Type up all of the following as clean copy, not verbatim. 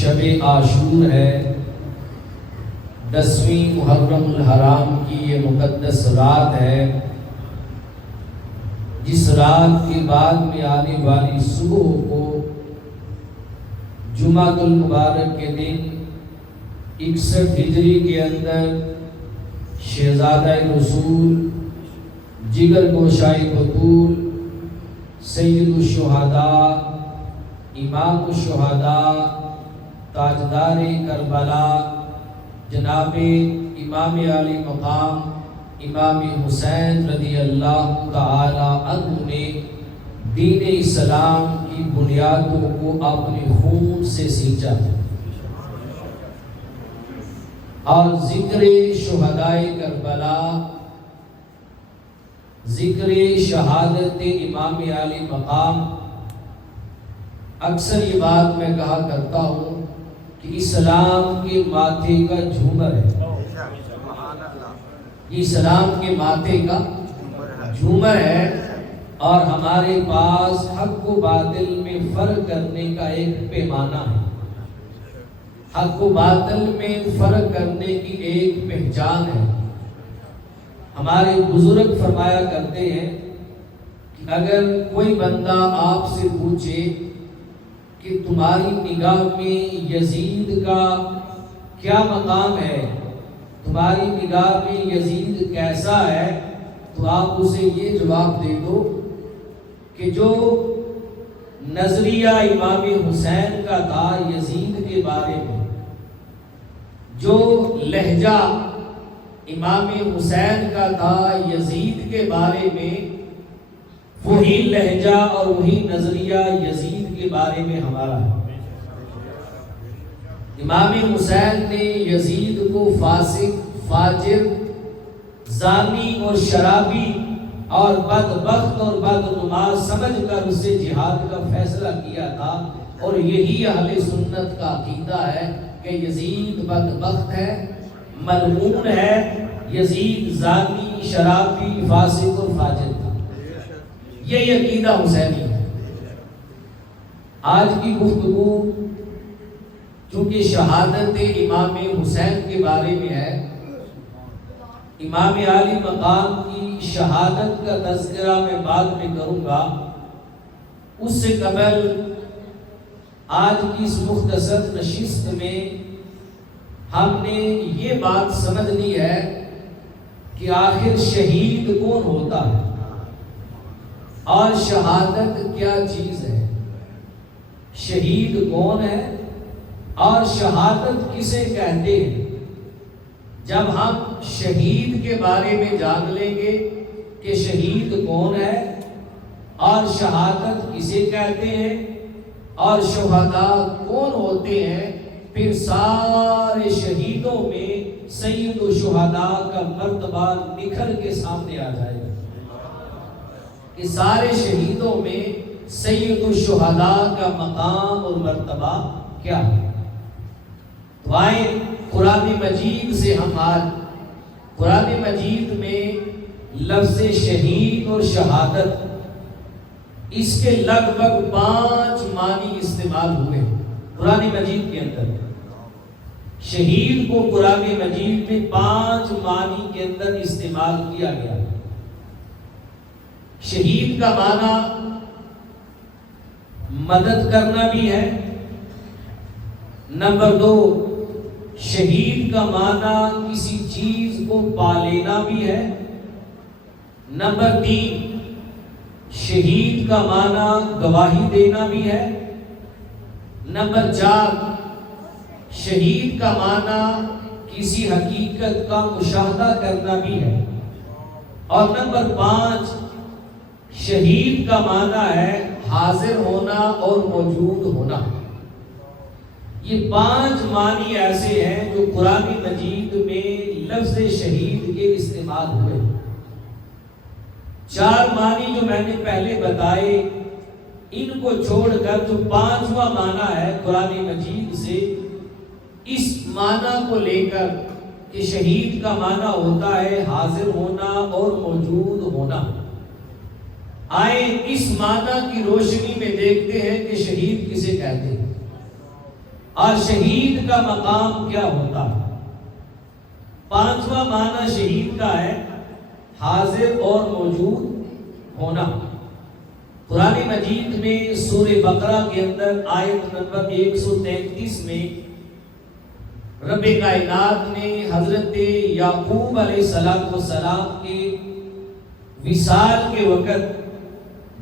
شب عاشور ہے، 10ویں محرم الحرام کی یہ مقدس رات ہے، جس رات کے بعد میں آنے والی صبح کو جمعہ المبارک کے دن 61 ہجری کے اندر شہزادہ رسول جگر گوشائے بطول سید الشہداء امام الشہداء تاجدار کربلا جناب امام علی مقام امام حسین رضی اللہ تعالی عنہ نے دین اسلام کی بنیادوں کو اپنے خون سے سینچا اور ذکر شہدائے کربلا، ذکر شہادت امام علی مقام، اکثر یہ بات میں کہا کرتا ہوں کہ اسلام کے ماتھے کا جھومر ہے، یہ اسلام کے ماتھے کا جھومر ہے، اور ہمارے پاس حق و باطل میں فرق کرنے کا ایک پیمانہ ہے، حق و باطل میں فرق کرنے کی ایک پہچان ہے۔ ہمارے بزرگ فرمایا کرتے ہیں کہ اگر کوئی بندہ آپ سے پوچھے کہ تمہاری نگاہ میں یزید کا کیا مقام ہے، تمہاری نگاہ میں یزید کیسا ہے، تو آپ اسے یہ جواب دے دو کہ جو نظریہ امام حسین کا تھا یزید کے بارے میں، جو لہجہ امام حسین کا تھا یزید کے بارے میں، وہی لہجہ اور وہی نظریہ یزید کے بارے میں ہمارا ہے۔ امام حسین نے یزید کو فاسق، فاجر، زانی اور شرابی اور بدبخت اور بدنما سمجھ کر اسے جہاد کا فیصلہ کیا تھا، اور یہی اہل سنت کا عقیدہ ہے کہ یزید بدبخت ہے، ملعون ہے، یزید زانی، شرابی، فاسق اور فاجر تھا۔ یہ عقیدہ حسینی ہے۔ آج کی گفتگو چونکہ شہادت امام حسین کے بارے میں ہے، امام علی مقام کی شہادت کا تذکرہ میں بعد میں کروں گا، اس سے قبل آج کی اس مختصر نشست میں ہم نے یہ بات سمجھنی ہے کہ آخر شہید کون ہوتا ہے اور شہادت کیا چیز ہے، شہید کون ہے اور شہادت کسے کہتے ہیں۔ جب ہم شہید کے بارے میں جان لیں گے کہ شہید کون ہے اور شہادت کسے کہتے ہیں اور شہداء کون ہوتے ہیں، پھر سارے شہیدوں میں سید الشہداء کا مرتبہ نکھر کے سامنے آ جائے گا کہ سارے شہیدوں میں سید الشہداء کا مقام اور مرتبہ کیا ہے۔ تو آئیں قرآن مجید سے ہم آج قرآن مجید میں لفظ شہید اور شہادت، اس کے لگ بھگ 5 معنی استعمال ہوئے قرآن مجید کے اندر۔ شہید کو قرآن مجید میں 5 معنی کے اندر استعمال کیا گیا۔ شہید کا معنی مدد کرنا بھی ہے، نمبر 2 شہید کا معنی کسی چیز کو پا لینا بھی ہے، نمبر 3 شہید کا معنی گواہی دینا بھی ہے، نمبر 4 شہید کا معنی کسی حقیقت کا مشاہدہ کرنا بھی ہے، اور نمبر 5 شہید کا معنی ہے حاضر ہونا اور موجود ہونا۔ یہ 5 معنی ایسے ہیں جو قرآن مجید میں لفظ شہید کے استعمال ہوئے۔ 4 معنی جو میں نے پہلے بتائے، ان کو چھوڑ کر جو 5واں معنی ہے قرآن مجید سے، اس معنی کو لے کر کہ شہید کا معنی ہوتا ہے حاضر ہونا اور موجود ہونا، آئیں اس معنی کی روشنی میں دیکھتے ہیں کہ شہید کسے کہتے ہیں۔ اور شہید کا مقام کیا ہوتا ہے؟ پانچواں معنی شہید کا ہے حاضر اور موجود ہونا۔ قرآن مجید میں سورہ بقرہ کے اندر آیت نمبر 133 میں رب کائنات نے حضرت یعقوب علیہ السلام کے وصال کے وقت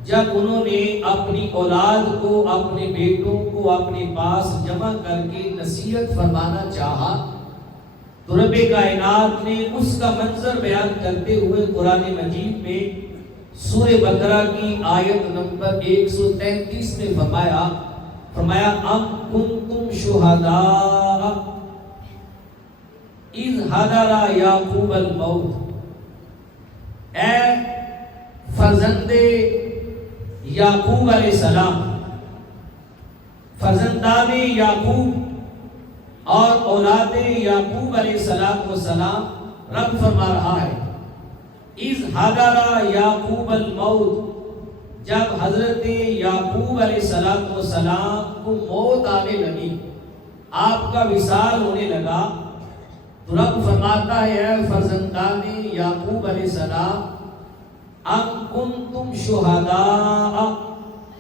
جب انہوں نے اپنی اولاد کو، اپنے بیٹوں کو اپنے پاس جمع کر کے نصیحت فرمانا چاہا تو رب کائنات نے اس کا منظر بیان کرتے ہوئے قرآن مجید میں سورہ بقرہ کی آیت نمبر 133 میں فرمایا ام کنتم شہداء اذ حضر یعقوب الموت، اے فرزند یعقوب علیہ السلام، فرزندان یعقوب اور اولاد یعقوب علیہ السلام، رب فرما رہا ہے اذ حضر یعقوب الموت، جب حضرت یعقوب علیہ السلام کو موت آنے لگی، آپ کا وصال ہونے لگا، تو رب فرماتا ہے اے فرزندان یعقوب علیہ السلام ام کنتم شہداء،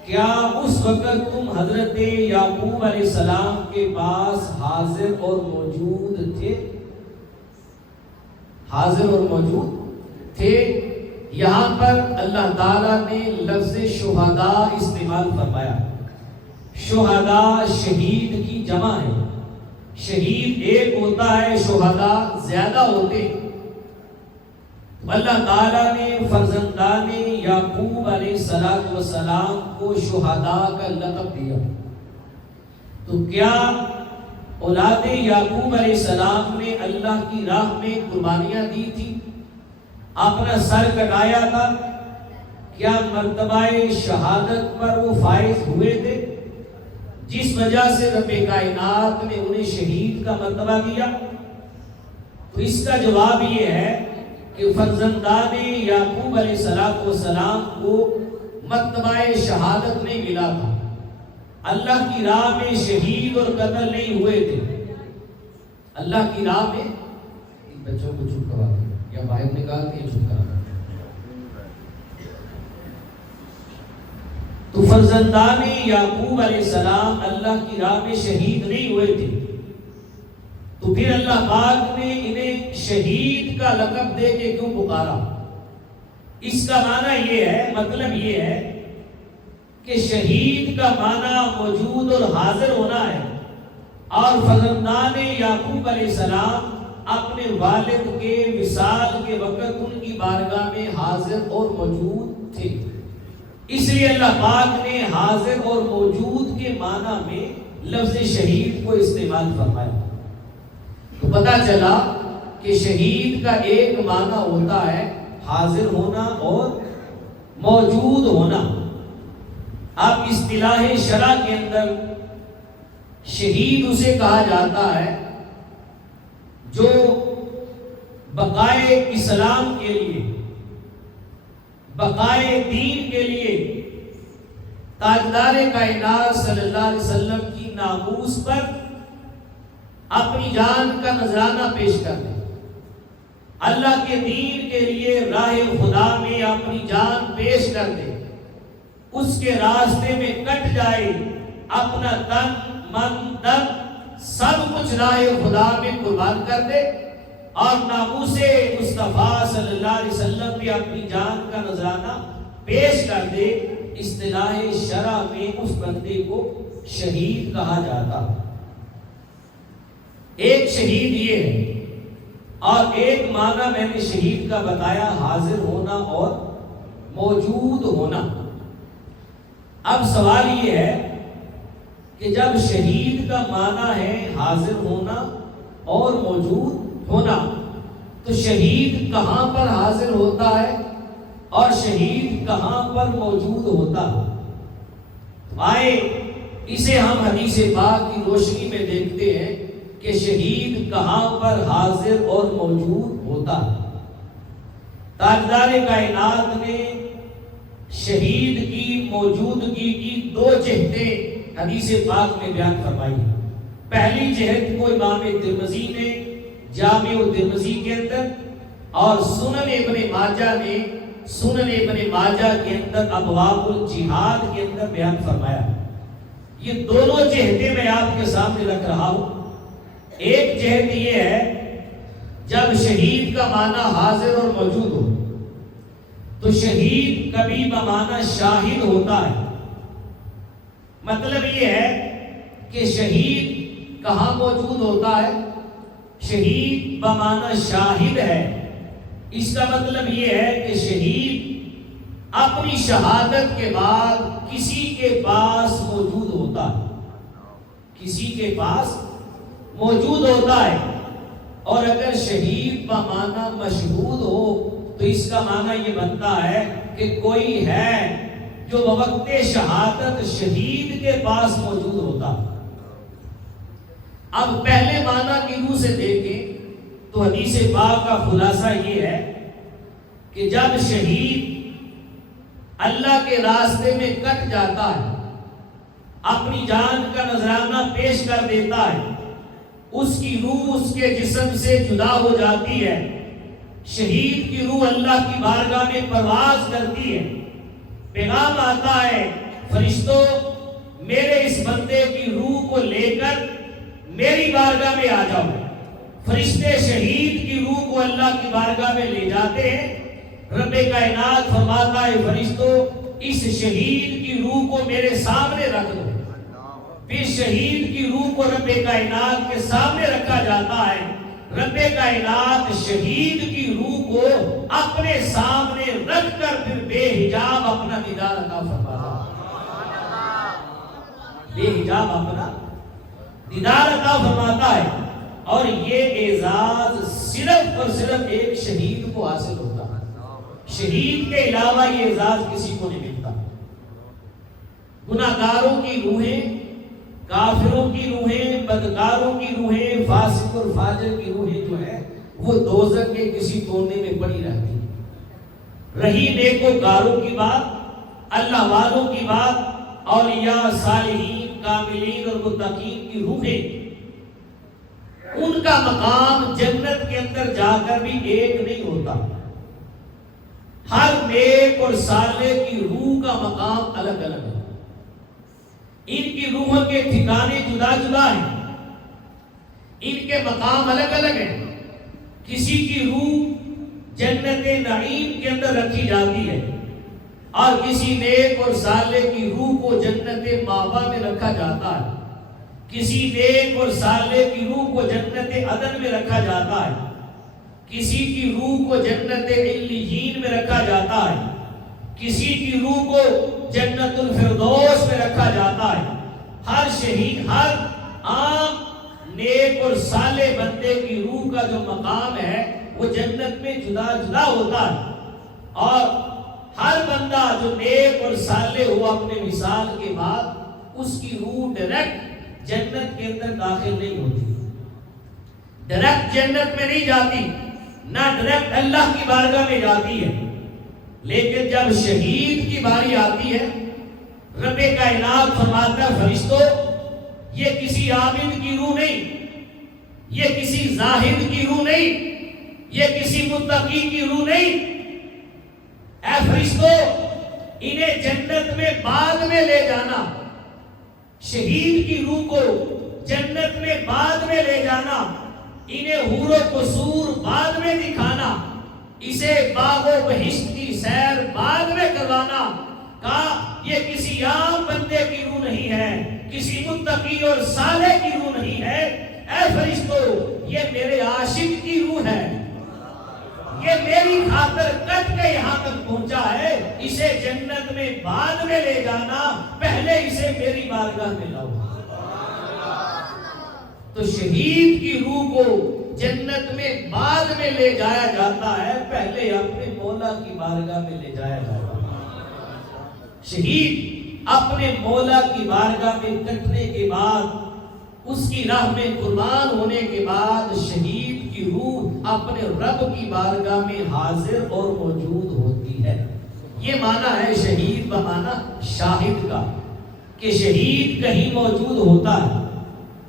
کیا اس وقت تم حضرت یعقوب علیہ السلام کے پاس حاضر اور موجود تھے؟ حاضر اور موجود تھے۔ یہاں پر اللہ تعالیٰ نے لفظ شہداء استعمال فرمایا۔ شہداء شہید کی جمع ہے، شہید ایک ہوتا ہے، شہداء زیادہ ہوتے۔ اللہ تعالیٰ نے فرزندان یعقوب علیہ السلام کو شہداء کا لقب دیا۔ تو کیا اولاد یعقوب علیہ السلام نے اللہ کی راہ میں قربانیاں دی تھی، اپنا سر کٹایا تھا؟ کیا مرتبہ شہادت پر وہ فائز ہوئے تھے جس وجہ سے رب کائنات نے انہیں شہید کا مرتبہ دیا؟ تو اس کا جواب یہ ہے کہ فرزندان یعقوب علیہ السلام کو مرتبہ شہادت نہیں ملا تھا، اللہ کی راہ میں شہید اور قتل نہیں ہوئے تھے۔ اللہ کی راہ میں بچوں کو چپ کرا دیں یا باہر نکال کے چپ کرا دیں۔ تو فرزندان یعقوب علیہ السلام اللہ کی راہ میں شہید نہیں ہوئے تھے، تو پھر اللہ پاک نے انہیں شہید کا لقب دے کے کیوں پکارا؟ اس کا معنی یہ ہے، مطلب یہ ہے کہ شہید کا معنی موجود اور حاضر ہونا ہے، اور فرزندان یعقوب علیہ السلام اپنے والد کے وصال کے وقت ان کی بارگاہ میں حاضر اور موجود تھے، اس لیے اللہ پاک نے حاضر اور موجود کے معنی میں لفظ شہید کو استعمال فرمایا۔ تو پتہ چلا کہ شہید کا ایک معنی ہوتا ہے حاضر ہونا اور موجود ہونا۔ اب اصطلاح شرع کے اندر شہید اسے کہا جاتا ہے جو بقائے اسلام کے لیے، بقائے دین کے لیے تاجدار کائنات صلی اللہ علیہ وسلم کی ناموس پر اپنی جان کا نذرانہ پیش کر دے، اللہ کے دین کے لیے راہ خدا میں اپنی جان پیش کر دے، اس کے راستے میں کٹ جائے، اپنا تن من دم سب کچھ راہ خدا میں قربان کر دے اور ناموس مصطفیٰ صلی اللہ علیہ وسلم پہ اپنی جان کا نذرانہ پیش کر دے، اصطلاح شرع میں اس بندے کو شہید کہا جاتا۔ ایک شہید یہ ہے، اور ایک معنی میں نے شہید کا بتایا حاضر ہونا اور موجود ہونا۔ اب سوال یہ ہے کہ جب شہید کا معنی ہے حاضر ہونا اور موجود ہونا، تو شہید کہاں پر حاضر ہوتا ہے اور شہید کہاں پر موجود ہوتا ہے؟ آئے اسے ہم حدیث پاک کی روشنی میں دیکھتے ہیں کہ شہید کہاں پر حاضر اور موجود ہوتا ہے۔ تاجدار کائنات نے شہید کی موجودگی کی دو جہتیں حدیث پاک میں بیان فرمائی۔ پہلی جہد کو امام ترمذی نے جامع ترمذی کے اندر اور سنن ابن ماجہ نے سنن ابن ماجہ کے اندر ابواب الجہاد کے اندر بیان فرمایا۔ یہ دونوں جہدیں میں آپ کے سامنے رکھ رہا ہوں۔ ایک جہد یہ ہے جب شہید کا معنی حاضر اور موجود ہو تو شہید کبھی بمعنی شاہد ہوتا ہے۔ مطلب یہ ہے کہ شہید کہاں موجود ہوتا ہے؟ شہید بمعنی شاہد ہے۔ اس کا مطلب یہ ہے کہ شہید اپنی شہادت کے بعد کسی کے پاس موجود ہوتا ہے، کسی کے پاس موجود ہوتا ہے۔ اور اگر شہید بمعنی مشہود ہو تو اس کا معنی یہ بنتا ہے کہ کوئی ہے جو بوقت شہادت شہید کے پاس موجود ہوتا۔ اب پہلے معنی کی روح سے دیکھیں تو حدیث پاک کا خلاصہ یہ ہے کہ جب شہید اللہ کے راستے میں کٹ جاتا ہے، اپنی جان کا نذرانہ پیش کر دیتا ہے، اس کی روح اس کے جسم سے جدا ہو جاتی ہے، شہید کی روح اللہ کی بارگاہ میں پرواز کرتی ہے، پیغام آتا ہے فرشتوں میرے اس بندے کی روح کو لے کر میری بارگاہ میں آ جاؤ۔ فرشتے شہید کی روح کو اللہ کی بارگاہ میں لے جاتے ہیں۔ رب کائنات فرماتا ہے فرشتوں اس شہید کی روح کو میرے سامنے رکھ دو۔ پھر شہید کی روح کو رب کائنات کے سامنے رکھا جاتا ہے۔ رب کائنات شہید کی روح کو اپنے سامنے رکھ کر پھر بے حجاب اپنا دیدار عطا فرماتا ہے، بے حجاب اپنا دیدار عطا فرماتا ہے۔ اور یہ اعزاز صرف اور صرف ایک شہید کو حاصل ہوتا ہے، شہید کے علاوہ یہ اعزاز کسی کو نہیں ملتا۔ گناہگاروں کی روحیں، کافروں کی روحیں، بدکاروں کی روحیں، فاسق اور فاجر کی روحیں جو ہیں وہ دوزخ کے کسی کونے میں پڑی رہتی ہیں۔ رہی نیکوکاروں کی بات، اللہ والوں کی بات، اولیاء، صالحین، کاملین اور متقین کی روحیں، ان کا مقام جنت کے اندر جا کر بھی ایک نہیں ہوتا۔ ہر نیک اور صالح کی روح کا مقام الگ الگ ہے۔ ان کی روحوں کے ٹھکانے جدا جدا ہیں، ان کے مقام الگ الگ ہیں۔ کسی کی روح جنت نعیم کے اندر رکھی جاتی ہے اور کسی نیک اور صالح کی روح کو جنت مأوا میں رکھا جاتا ہے، کسی نیک اور صالح کی روح کو جنت عدن میں رکھا جاتا ہے، کسی کی روح کو جنت علیین میں رکھا جاتا ہے، کسی کی روح کو جنت الفردوس میں رکھا جاتا ہے۔ ہر شہید، ہر عام نیک اور صالح بندے کی روح کا جو مقام ہے وہ جنت میں جدا جدا ہوتا ہے، اور ہر بندہ جو نیک اور صالح ہوا اپنے مثال کے بعد اس کی روح ڈائریکٹ جنت کے اندر داخل نہیں ہوتی، ڈائریکٹ جنت میں نہیں جاتی، نہ ڈائریکٹ اللہ کی بارگاہ میں جاتی ہے۔ لیکن جب شہید کی باری آتی ہے، رب کائنات فرماتا ہے فرشتوں یہ کسی عابد کی روح نہیں، یہ کسی زاہد کی روح نہیں، یہ کسی متقی کی روح نہیں، اے فرشتوں انہیں جنت میں بعد میں لے جانا، شہید کی روح کو جنت میں بعد میں لے جانا، انہیں حور و قصور بعد میں دکھانا، اسے باغ و بہشت کی سیر بعد میں کروانا۔ کہا یہ کسی عام بندے کی روح نہیں ہے، کسی متقی اور صالح کی روح نہیں ہے، اے فرشتوں یہ میرے عاشق کی روح ہے، یہ میری خاطر کٹ کے یہاں تک پہنچا ہے، اسے جنت میں بعد میں لے جانا، پہلے اسے میری بارگاہ میں لاؤ۔ تو شہید کی روح کو جنت میں بعد میں لے جایا جاتا ہے، پہلے اپنے مولا کی بارگاہ میں لے جایا جاتا ہے۔ شہید اپنے مولا کی بارگاہ میں کٹنے کے بعد، اس کی راہ میں قربان ہونے کے بعد شہید کی روح اپنے رب کی بارگاہ میں حاضر اور موجود ہوتی ہے۔ یہ معنی ہے شہید بمعنی شاہد کا، کہ شہید کہیں موجود ہوتا ہے،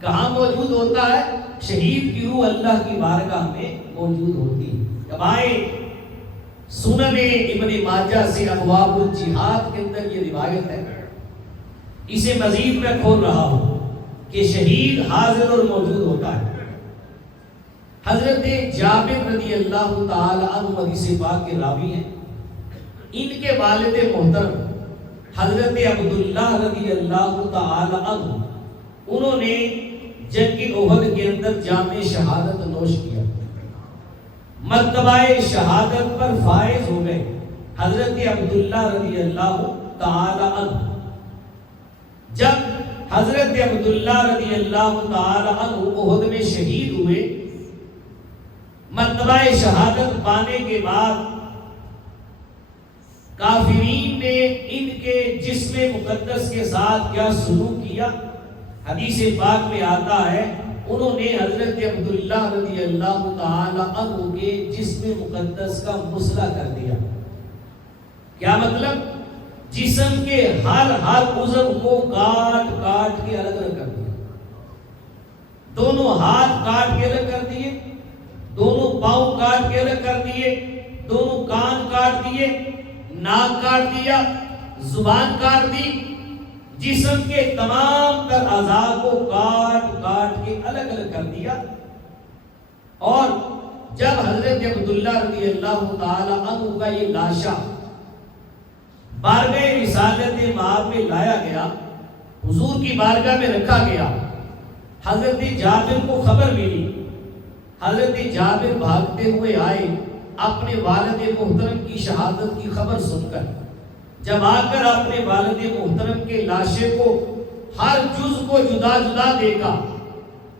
کہاں موجود ہوتا ہے؟ شہید کی روح اللہ کی بارگاہ میں موجود ہوتی ہے۔ اب آئے سنن ابن ماجہ سے ابواب الجہاد کے اندر یہ روایت ہے، اسے مزید میں کھول رہا ہوں کہ شہید حاضر اور موجود ہوتا ہے۔ حضرت جابر رضی اللہ تعالی عنہ حدیث پاک کے راوی ہیں، ان کے والد محترم حضرت عبداللہ رضی اللہ تعالی عنہ، انہوں نے جنگ احد کے اندر جام شہادت نوش کیا، مرتبہ شہادت پر فائز ہو گئے حضرت عبداللہ رضی اللہ تعالی عنہ۔ جب حضرت عبداللہ رضی اللہ تعالی عنہ احد میں شہید ہوئے، مرتبہ شہادت پانے کے بعد کافرین نے ان کے جسم مقدس کے ساتھ کیا سلوک کیا؟ حدیث پاک میں آتا ہے انہوں نے حضرت عبداللہ رضی اللہ تعالی عنہ کے جسم مقدس کا مسئلہ کر دیا۔ کیا مطلب؟ جسم کے ہر عضو کو کاٹ کاٹ کے الگ الگ کر دیا، دونوں ہاتھ کاٹ کے الگ کر دیے، دونوں پاؤں کاٹ کے الگ کر دیے، دونوں کان کاٹ دیے، ناک کاٹ دیا، زبان کاٹ دی، جسم کے تمام تر اعضاء کو کاٹ کاٹ کے الگ الگ کر دیا۔ اور جب حضرت عبداللہ رضی اللہ تعالی عنہ کا یہ لاشا بارگاہ رسالت مآب میں لایا گیا، حضور کی بارگاہ میں رکھا گیا، حضرت جابر کو خبر ملی، حضرت جابر بھاگتے ہوئے آئے اپنے والد محترم کی شہادت کی خبر سن کر۔ جب آ کر اپنے والد محترم کے لاشے کو ہر جز کو جدا جدا دیکھا،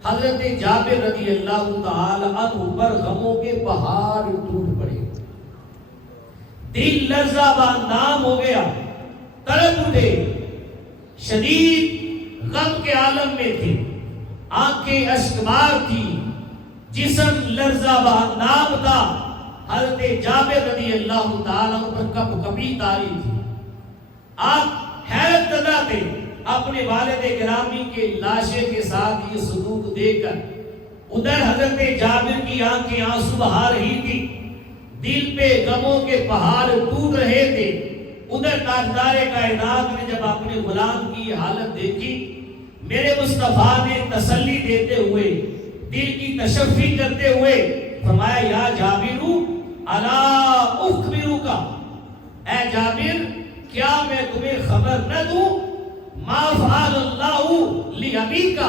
حضرت جابر رضی اللہ تعالی عنہ پر غموں کے پہاڑ ٹوٹ پڑے، دل لرزہ باندام ہو گیا، تڑپ اٹھے، شدید غم کے عالم میں تھے، آنکھیں اشکبار تھی، جسم لرزہ باندام تھا۔ حضرت جابر رضی اللہ تعالیٰ پر کپ کپی تاری تھی، آپ حیرت زدہ تھے اپنے والد گرامی کے لاشے کے ساتھ یہ سلوک دیکھ کر۔ ادھر حضرت جابر کی آنکھیں آنسو بہا رہی تھی، دل پہ غموں کے پہاڑ ٹوٹ رہے تھے۔ ادھر تاجدار کائنات نے جب اپنے غلام کی حالت دیکھی، میرے مصطفیٰ نے تسلی دیتے ہوئے، دل کی تشفی کرتے ہوئے فرمایا، یا جابر الا اخبرک، اے جابر کیا میں تمہیں خبر نہ دوں، ما فعل اللہ لابیک،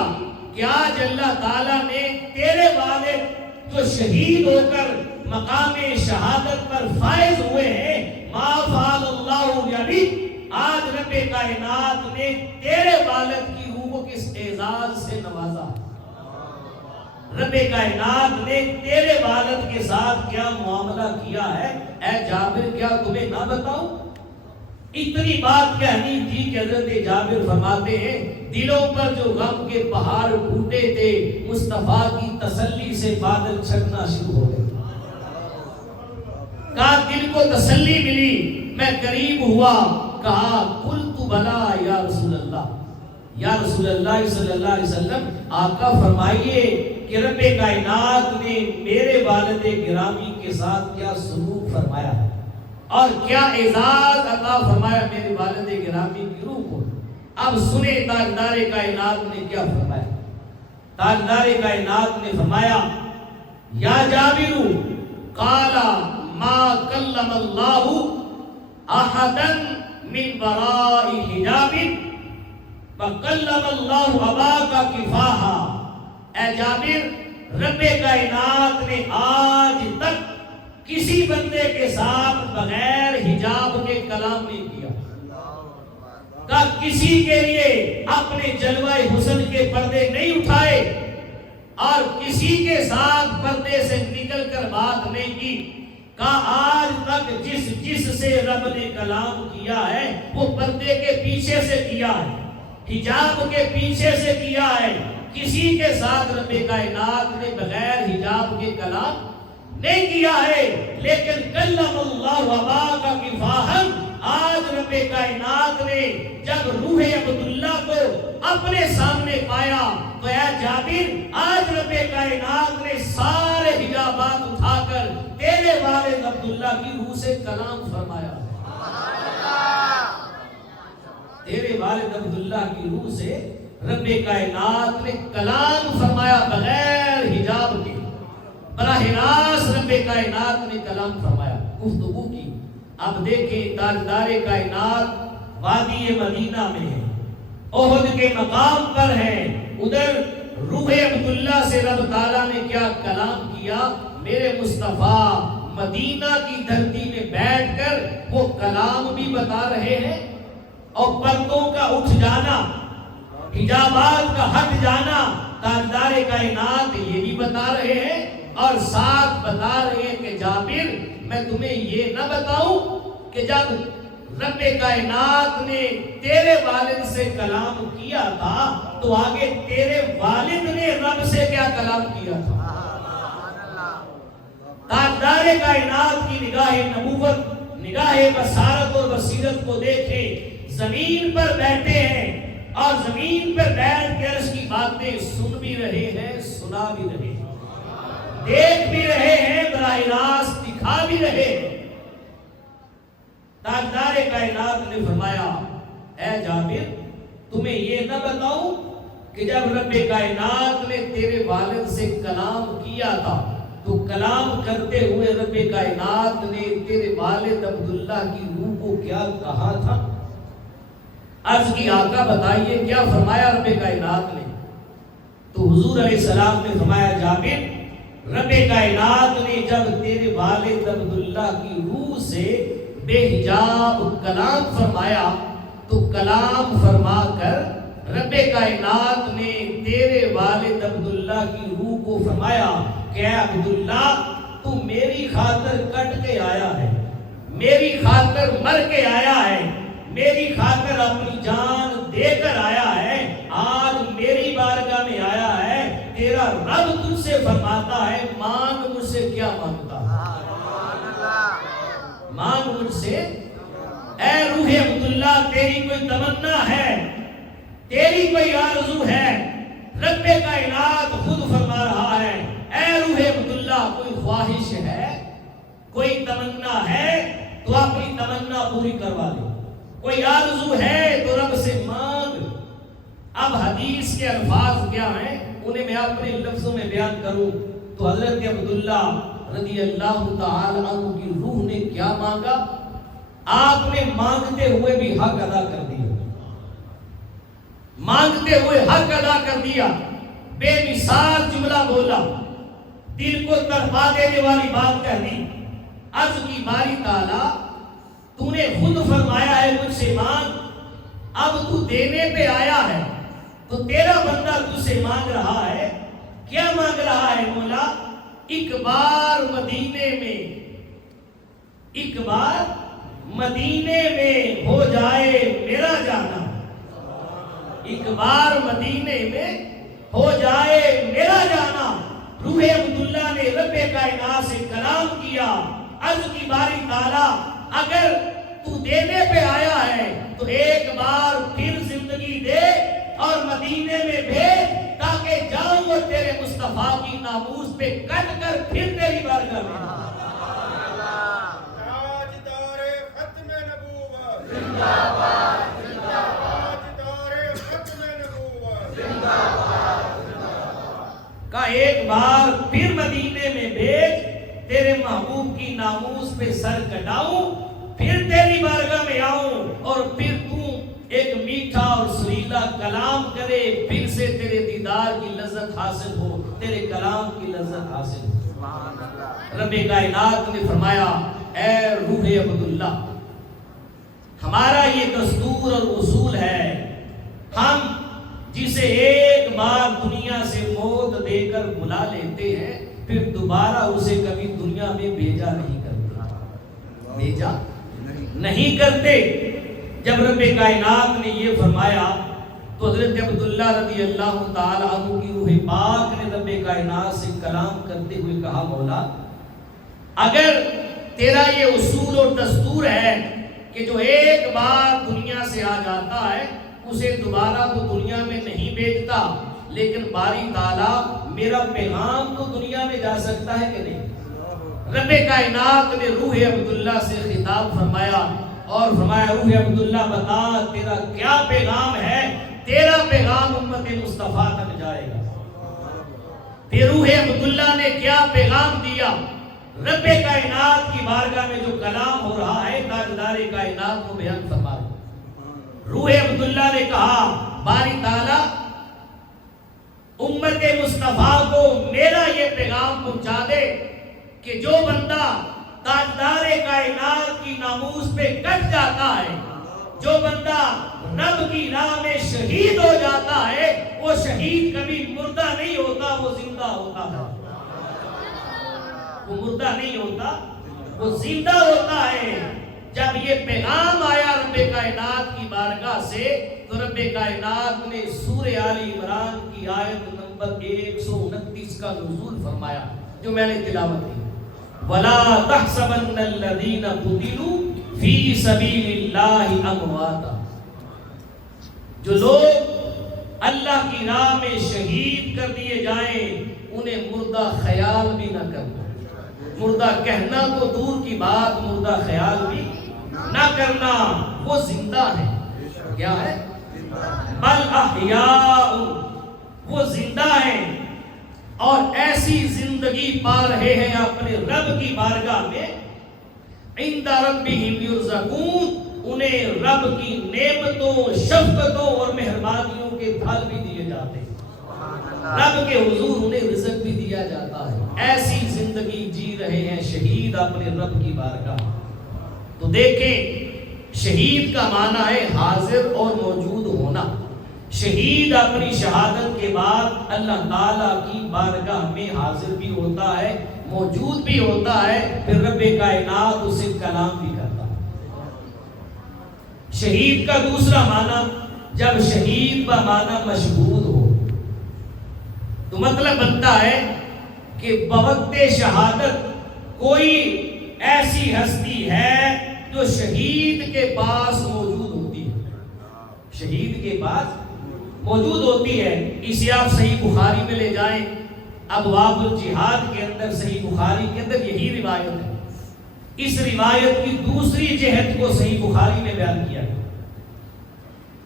کہ آج اللہ تعالیٰ نے تیرے والد جو شہید ہو کر مقام شہادت پر فائز ہوئے ہیں، ما فعل اللہ لابیک، آج رب کائنات نے تیرے والد کی روح کو کس اعزاز سے نوازا، رب کائنات نے تیرے والد کے ساتھ کیا معاملہ کیا ہے، اے جابر کیا تمہیں نہ بتاؤں؟ اتنی بات کہنی تھی کہ حضرت جابر فرماتے ہیں دلوں پر جو غم کے پہاڑ ٹوٹے تھے، مصطفیٰ کی تسلی سے بادل چھٹنا شروع ہو گئے۔ کہا دل کو تسلی ملی، میں قریب ہوا، کہا قلت بلا یا رسول اللہ، یا رسول اللہ صلی اللہ علیہ وسلم آقا فرمائیے کہ رب کائنات نے میرے والد گرامی کے ساتھ کیا سلوک فرمایا اور کیا اعزاز عطا فرمایا میرے والد گرامی کی روح کو۔ اب سنے تاجدار کائنات نے کیا فرمایا۔ تاجدار کائنات نے فرمایا، یا جابر قال ما کلم اللہ احدا من وراء حجاب وکلم اللہ اباک کفاحا، اے جابر رب کائنات نے آج تک کسی بندے کے ساتھ بغیر حجاب کے کلام نہیں کیا، کہ کسی کے لیے اپنے جلوہ حسن کے پردے نہیں اٹھائے اور کسی کے ساتھ پردے سے نکل کر بات نہیں کی، کہ آج تک جس سے رب نے کلام کیا ہے وہ پردے کے پیچھے سے کیا ہے، حجاب کے پیچھے سے کیا ہے، کسی کے ساتھ رب کائنات نے بغیر حجاب کے کلام نہیں کیا ہے۔ لیکن کلم اللہ اباک کفاحا، آج رب کائنات نے جب روح عبداللہ کو اپنے سامنے پایا تو اے جابر آج رب کائنات نے سارے حجابات اٹھا کر تیرے والد عبداللہ کی روح سے کلام فرمایا. تیرے والد عبداللہ کی روح سے رب کائنات نے کلام فرمایا بغیر حجاب کے. براہ راست رب کائنات نے کلام فرمایا, گفتگو کی. اب دیکھیں تاجدار کائنات وادی مدینہ میں ہے, احد کے مقام پر ہے, ادھر روح عبداللہ سے رب تعالیٰ نے کیا کلام کیا. میرے مصطفیٰ مدینہ کی دھرتی میں بیٹھ کر وہ کلام بھی بتا رہے ہیں اور پردوں کا اٹھ جانا, حجابات کا ہٹ جانا تاجدار کائنات یہ بھی بتا رہے ہیں, اور ساتھ بتا رہے ہیں کہ جابر میں تمہیں یہ نہ بتاؤں کہ جب رب کائنات نے تیرے والد سے کلام کیا تھا تو آگے تیرے والد نے رب سے کیا کلام کیا تھا. تاجدار کائنات کی نگاہ نبوت, نگاہ بصارت اور بصیرت کو دیکھیں. زمین پر بیٹھے ہیں اور زمین پر بیٹھ کے عرش کی باتیں سن بھی رہے ہیں, سنا بھی رہے ہیں, دیکھ بھی رہے ہیں, براہ راست دکھا بھی رہے ہیں. تاجدار کائنات نے فرمایا اے جابر تمہیں یہ نہ بتاؤں کہ جب رب کائنات نے تیرے والد سے کلام کیا تھا تو کلام کرتے ہوئے رب کائنات نے تیرے والد عبداللہ کی روح کو کیا کہا تھا. عرض کی آقا بتائیے کیا فرمایا رب کائنات نے. تو حضور علیہ السلام نے فرمایا جابر رب کائنات نے جب تیرے والد عبداللہ کی روح سے بے حجاب کلام فرمایا تو کلام فرما کر رب کائنات نے تیرے والد عبداللہ کی روح کو فرمایا کہ اے عبداللہ تو میری خاطر کٹ کے آیا ہے, میری خاطر مر کے آیا ہے, میری خاطر اپنی جان دے کر آیا ہے, آج میری بارگاہ میں آیا ہے, تیرا رب تجھ سے فرماتا ہے مانگ مجھ سے کیا مانگتا ہے, مانگ مجھ سے. اے روح عبداللہ تیری کوئی تمنا ہے, تیری کوئی آرزو ہے, رب کائنات خود فرما رہا ہے اے روح عبداللہ کوئی خواہش ہے, کوئی تمنا ہے تو اپنی تمنا پوری کروا لے, کوئی آرزو ہے تو رب سے مانگ. اب حدیث کے الفاظ کیا ہیں انہیں میں اپنے لفظوں میں بیان کروں تو حضرت عبداللہ رضی اللہ تعالی عنہ کی روح نے کیا مانگا, آپ نے مانگتے ہوئے بھی حق ادا کر دیا, مانگتے ہوئے حق ادا کر دیا, بے مثال جملہ بولا, دل کو تڑپا دینے والی بات کہہ دی. عرض کی باری تعالیٰ تو نے خود فرمایا ہے مجھ سے مانگ, اب تو دینے پہ آیا ہے تو تیرا بندہ تجھ سے مانگ رہا ہے, کیا مانگ رہا ہے مولا؟ ایک بار مدینے میں, ایک بار مدینے میں ہو جائے میرا جانا, ایک بار مدینے میں ہو جائے میرا جانا. روح عبداللہ نے رب کائنات سے کلام کیا, عرض کی باری تعالیٰ اگر تو دینے پہ آیا ہے تو ایک بار پھر زندگی دے اور مدینے میں بھیج تاکہ جاؤں اور تیرے مصطفیٰ کی ناموس پہ کٹ کر پھر تیری بارگاہ میں. تاجدار ختم نبوت زندہ باد, زندہ باد, تاجدار ختم نبوت زندہ باد, زندہ باد. کا ایک بار پھر مدینے میں بھیج, تیرے محبوب کی ناموس پہ سر کٹاؤں, پھر تیری بارگاہ میں آؤں اور پھر تو ایک میٹھا اور سریلا کلام کرے, پھر سے تیرے دیدار کی لذت حاصل ہو, تیرے کلام کی لذت حاصل ہو. رب کائنات نے فرمایا اے روح عبداللہ ہمارا یہ دستور اور اصول ہے, ہم جسے ایک بار دنیا سے موت دے کر بلا لیتے ہیں پھر دوبارہ اسے کبھی دنیا میں بھیجا نہیں کرتے, بھیجا نہیں کرتے. جب رب کائنات نے یہ فرمایا تو حضرت عبداللہ رضی اللہ تعالی عنہ کی روح پاک نے رب کائنات سے کلام کرتے ہوئے کہا مولا اگر تیرا یہ اصول اور دستور ہے کہ جو ایک بار دنیا سے آ جاتا ہے اسے دوبارہ تو دنیا میں نہیں بھیجتا، لیکن باری تعالیٰ میرا پیغام تو دنیا میں جا سکتا ہے کہ نہیں؟ رب کائنات نے روح عبداللہ سے خطاب فرمایا اور فرمایا روح عبداللہ بتا تیرا کیا پیغام ہے؟ تیرا پیغام امت مصطفیٰ تک جائے گا۔ پھر روح عبداللہ نے کیا پیغام دیا؟ رب کائنات کی بارگاہ میں جو کلام ہو رہا ہے تاجدار کائنات کو بیان فرما رہا۔ روح عبداللہ نے کہا باری تعالیٰ امت مصطفیٰ کو میرا یہ پیغام پہنچا دے کہ جو بندہ تاجدار کائنات کی ناموس پہ کٹ جاتا ہے، جو بندہ رب کی راہ میں شہید ہو جاتا ہے، وہ شہید کبھی مردہ نہیں ہوتا، وہ زندہ ہوتا ہے۔ وہ مردہ نہیں ہوتا، وہ زندہ ہوتا ہے۔ جب یہ پیغام آیا رب کائنات کی بارگاہ سے تو رب کائنات نے سورہ آل عمران کی آیت نمبر 129 کا نزول فرمایا جو میں نے تلاوت کی۔ وَلَا تَحْسَبَنَّ الَّذِينَ قُتِلُوا فِي سَبِيلِ اللَّهِ أَمْوَاتًا، جو لوگ اللہ کی راہ میں شہید کر دیے جائیں انہیں مردہ خیال بھی نہ کرنا، مردہ کہنا تو دور کی بات، مردہ خیال بھی نہ کرنا، وہ زندہ ہے۔ کیا ہے؟ بل احیاء، وہ زندہ ہیں اور ایسی زندگی پا رہے ہیں اپنے رب کی بارگاہ میں، عند ربہم یرزقون، انہیں رب کی نعمتوں، شفقتوں اور مہربانیوں کے پھل بھی دیے جاتے ہیں، رب کے حضور انہیں رزق بھی دیا جاتا ہے۔ ایسی زندگی جی رہے ہیں شہید اپنے رب کی بارگاہ۔ تو دیکھیں شہید کا معنی ہے حاضر اور موجود ہونا۔ شہید اپنی شہادت کے بعد اللہ تعالیٰ کی بارگاہ میں حاضر بھی ہوتا ہے، موجود بھی ہوتا ہے، پھر رب کائنات اسے کلام بھی کرتا ہے۔ شہید کا دوسرا معنی، جب شہید کا معنی مشہود ہو تو مطلب بنتا ہے کہ بوقت شہادت کوئی ایسی ہستی ہے جو شہید کے پاس موجود ہوتی ہے، شہید کے پاس موجود ہوتی ہے۔ اسے آپ صحیح بخاری میں لے جائیں، ابواب الجہاد کے اندر، صحیح بخاری کے اندر یہی روایت ہے۔ اس روایت کی دوسری جہت کو صحیح بخاری میں بیان کیا گیا۔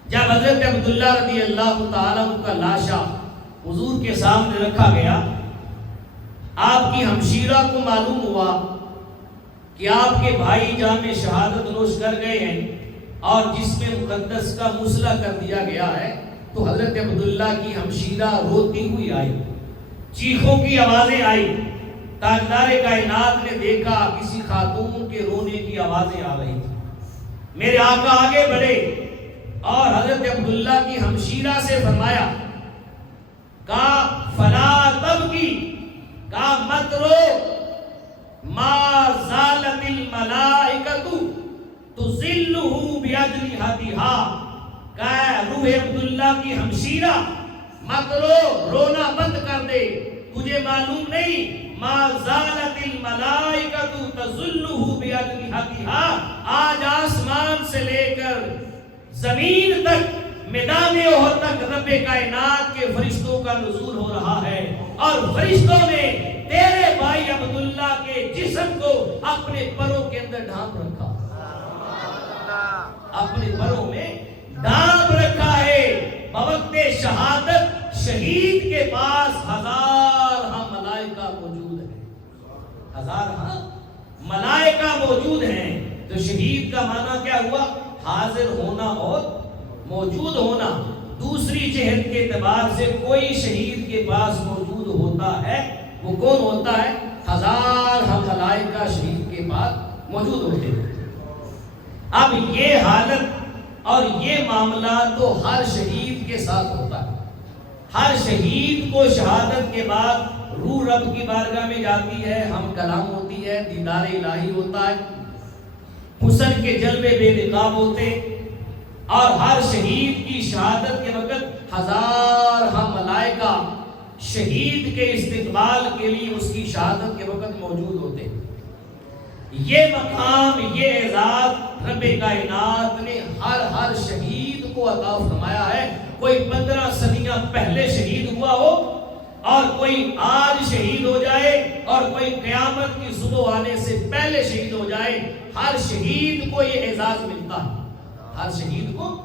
جب حضرت عبداللہ رضی اللہ تعالیٰ کا لاشا حضور کے سامنے رکھا گیا، آپ کی ہمشیرہ کو معلوم ہوا کہ آپ کے بھائی جام شہادت نوش کر گئے ہیں اور جس میں مقدس کا مسلح کر دیا گیا ہے، تو حضرت عبداللہ کی ہمشیرہ روتی ہوئی آئی، چیخوں کی آوازیں آئی۔ تاجدار کائنات نے دیکھا کسی خاتون کے رونے کی آوازیں آ رہی تھی۔ میرے آقا آگے بڑھے اور حضرت عبداللہ کی ہمشیرہ سے فرمایا، کہا فلا تبکی، کہا مت رو، ما زالت الملائکۃ تظلہ باجنحتہا، کہا روح عبداللہ کی ہمشیرہ مت رو، رونا بند کر دے، تجھے معلوم نہیں ما زالت الملائکۃ تظلہ باجنحتہا، آج آسمان سے لے کر زمین تک، میدان احد تک رب کائنات کے فرشتوں کا نزول ہو رہا ہے، اور فرشتوں نے تیرے بھائی عبداللہ کے جسم کو اپنے پروں کے اندر ڈھانپ رکھا، اپنے پروں میں ڈھانپ رکھا ہے۔ بوقت شہادت شہید کے پاس ہزارہ ملائکہ موجود ہیں، ہزارہ ملائکہ موجود ہیں۔ تو شہید کا معنی کیا ہوا؟ حاضر ہونا اور موجود ہونا۔ دوسری جہت کے اعتبار سے کوئی شہید کے پاس موجود ہوتا ہے، وہ کون ہوتا ہے؟ ہزارہ ملائکہ شہید کے پاس موجود ہوتے ہیں۔ اب یہ حالت اور یہ معاملہ تو ہر شہید کے ساتھ ہوتا ہے۔ ہر شہید کو شہادت کے بعد روح رب کی بارگاہ میں جاتی ہے، ہم کلام ہوتی ہے، دیدار الہی ہوتا ہے، حسن کے جلوے بے نقاب ہوتے، اور ہر شہید کی شہادت کے وقت ہزارہ ملائکہ شہید کے استقبال کے لیے اس کی شہادت کے وقت موجود ہوتے۔ یہ مقام، یہ اعزاز رب کائنات نے ہر شہید کو عطا فرمایا ہے۔ کوئی 15 صدیاں پہلے شہید ہوا ہو اور کوئی آج شہید ہو جائے اور کوئی قیامت کی صبح آنے سے پہلے شہید ہو جائے، ہر شہید کو یہ اعزاز ملتا ہے، ہر شہید کو۔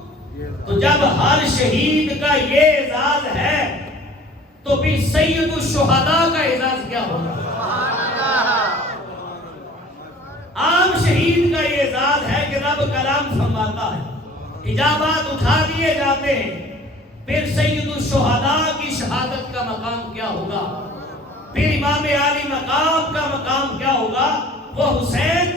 تو جب ہر شہید کا یہ اعزاز ہے تو بھی سید الشہداء کا اعزاز کیا ہوگا؟ عام شہید کا یہ اعزاز ہے کہ رب کلام فرماتا ہے، اجابات اٹھا دیے جاتے ہیں۔ پھر سید الشہداء کی شہادت کا مقام کیا ہوگا؟ پھر امام علی مقام کا مقام کیا ہوگا؟ وہ حسین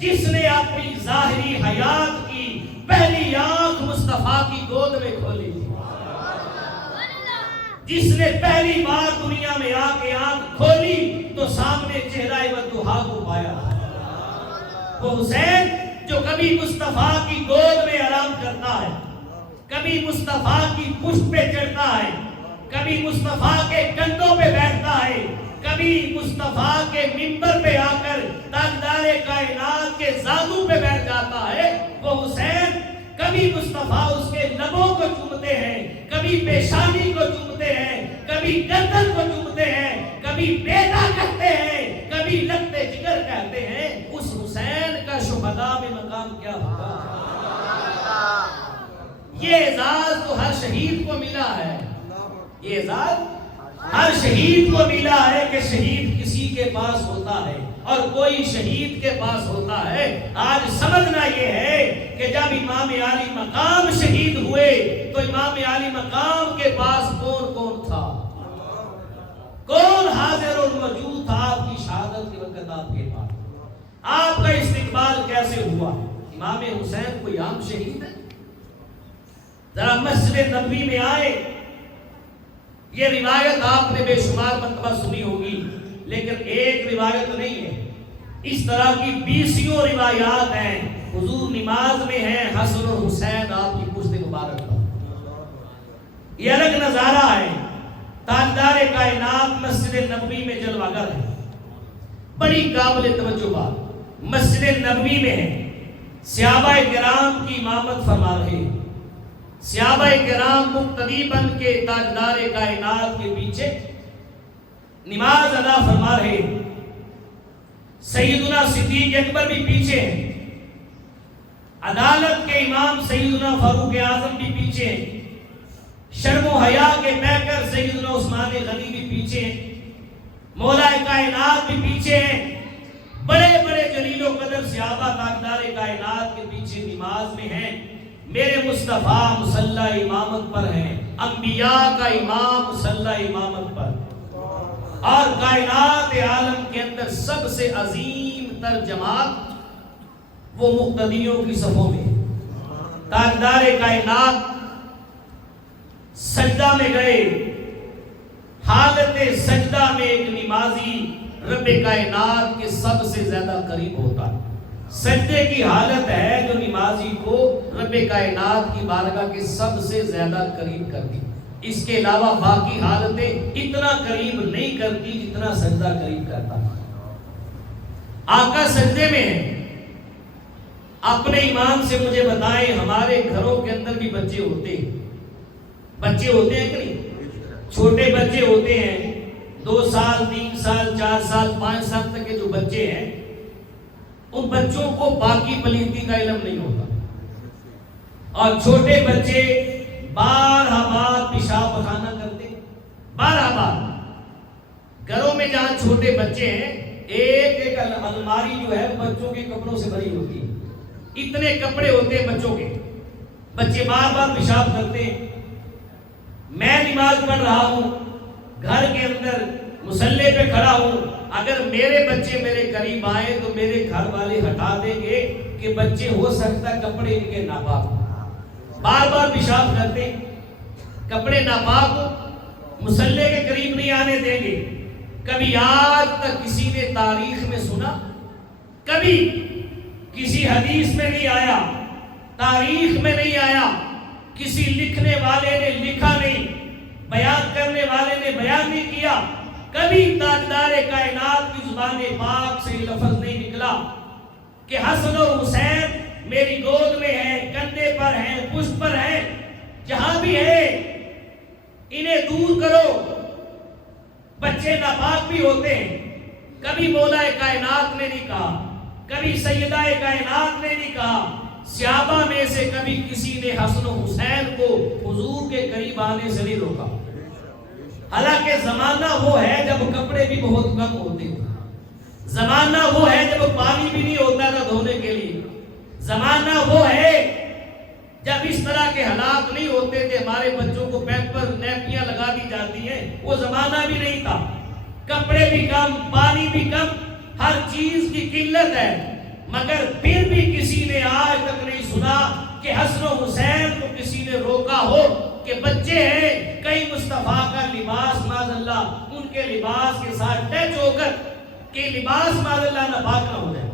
جس نے اپنی ظاہری حیات کی پہلی آنکھ مصطفیٰ کی گود میں کھولی تھی، جس نے پہلی بار دنیا میں آ کے آنکھ کھولی تو سامنے چہرہ وضحیٰ کو پایا۔ وہ حسین جو کبھی مصطفیٰ کی گود میں آرام کرتا ہے، کبھی مصطفیٰ کی پشت پہ چڑھتا ہے، کبھی مصطفیٰ کے کندھوں پہ بیٹھتا ہے، کبھی مصطفیٰ کے منبر پہ آ کر تاجدار کائنات کے زانوں پہ بیٹھ جاتا ہے، وہ حسین کبھی مصطفیٰ اس کے لبوں کو چومتے ہیں، کبھی پیشانی کو چومتے ہیں، کبھی گردن کو چومتے ہیں، کبھی بیٹا کہتے ہیں، کبھی لگتے جگر کہتے ہیں۔ اس حسین کا شہداء میں مقام کیا ہوگا؟ یہ اعزاز تو ہر شہید کو ملا ہے، یہ اعزاز ہر شہید کو ملا ہے کہ شہید کسی کے پاس ہوتا ہے اور کوئی شہید کے پاس ہوتا ہے۔ آج سمجھنا یہ ہے کہ جب امام علی مقام شہید ہوئے تو امام علی مقام کے پاس کون کون تھا، کون حاضر اور موجود تھا آپ کی شہادت کے وقت؟ آپ کے پاس آپ کا استقبال کیسے ہوا؟ امام حسین کوئی عام شہید ہے؟ ذرا مسجد نبوی میں آئے، یہ روایت آپ نے بے شمار مرتبہ سنی ہوگی لیکن ایک روایت نہیں ہے، اس طرح کی 20 روایات ہیں۔ حضور نماز میں ہیں، حسن اور حسین آپ کی پشت مبارک پر، یہ الگ نظارہ ہے۔ تاجدار کائنات مسجد نبوی میں جلوہ گر ہے، بڑی قابل توجہ بات۔ مسجد نبوی میں ہے، صحابہ کرام کی امامت فرما رہے ہیں، صحابہ کرام مقتدی بن کے تاجدار کائنات کے پیچھے نماز ادا فرما رہے ہیں، سیدنا صدیق اکبر بھی پیچھے ہیں، عدالت کے امام سیدنا فاروق اعظم بھی پیچھے ہیں، شرم و حیا کے پیکر سیدنا عثمان غنی بھی پیچھے ہیں، مولا کائنات بھی پیچھے ہیں، بڑے بڑے جلیل و قدر صحابہ تاجدار کائنات کے پیچھے نماز میں ہیں۔ میرے مصطفیٰ مصلی امامت پر ہیں، انبیاء کا امام مصلی امامت پر، اور کائنات عالم کے اندر سب سے عظیم تر جماعت وہ مقتدیوں کی صفوں میں۔ تاجدار کائنات سجدہ میں گئے، حالت سجدہ میں ایک نمازی رب کائنات کے سب سے زیادہ قریب ہوتا ہے۔ سجدے کی حالت ہے جو نمازی کو رب کائنات کی بارگاہ کے سب سے زیادہ قریب کرتی، اس کے علاوہ باقی حالتیں اتنا قریب نہیں کرتی جتنا سجدہ قریب کرتا۔ آقا سجدے میں ہیں، اپنے ایمان سے مجھے بتائیں، ہمارے گھروں کے اندر بھی بچے ہوتے ہیں، بچے ہوتے ہیں کہ نہیں؟ چھوٹے بچے ہوتے ہیں، 2 سال 3 سال 4 سال 5 سال تک کے جو بچے ہیں، ان بچوں کو باقی پلیتی کا علم نہیں ہوتا، اور چھوٹے بچے بارہ بار پیشاب پخانہ کرتے، بارہ بار۔ گھروں میں جہاں چھوٹے بچے ہیں، ایک الماری جو ہے بچوں کے کپڑوں سے بھری ہوتی ہے، اتنے کپڑے ہوتے ہیں بچوں کے، بچے بار بار پیشاب کرتے ہیں۔ میں نماز پڑھ رہا ہوں، گھر کے اندر مصلی پہ کھڑا ہوں، اگر میرے بچے میرے قریب آئے تو میرے گھر والے ہٹا دیں گے کہ بچے ہو سکتا ہے کپڑے ان کے ناپاک، بار بار پیشاب کرتے، کپڑے ناپاک ہو، مصلی کے قریب نہیں آنے دیں گے۔ کبھی آج تک کسی نے تاریخ میں سنا، کبھی کسی حدیث میں نہیں آیا، تاریخ میں نہیں آیا، کسی لکھنے والے نے لکھا نہیں، بیان کرنے والے نے بیان نہیں کیا، کبھی تاجدار کائنات کی زبان پاک سے لفظ نہیں نکلا کہ حسن اور حسین میری گود میں ہیں، کندھے پر ہیں، پشت پر ہیں، جہاں بھی ہے انہیں دور کرو۔ بچے ناپاک بھی ہوتے ہیں، کبھی مولا کائنات نے نہیں کہا، کبھی سیدہ کائنات نے نہیں کہا، صحابہ میں سے کبھی کسی نے حسن و حسین کو حضور کے قریب آنے سے نہیں روکا۔ حالانکہ زمانہ وہ ہے جب کپڑے بھی بہت کم ہوتے تھے، زمانہ وہ ہے جب پانی بھی نہیں ہوتا تھا دھونے کے لیے، زمانہ وہ ہے جب اس طرح کے حالات نہیں ہوتے تھے، ہمارے بچوں کو پیمپر نیپیاں لگا دی جاتی ہیں، وہ زمانہ بھی نہیں تھا، کپڑے بھی کم، پانی بھی کم، ہر چیز کی قلت ہے، مگر پھر بھی کسی نے آج تک نہیں سنا کہ حسن و حسین کو کسی نے روکا ہو کہ بچے ہیں، کئی مصطفیٰ کا لباس معاذ اللہ ان کے لباس کے ساتھ ٹچ ہو کر کہ لباس معاذ اللہ ناپاک نہ ہو جائے۔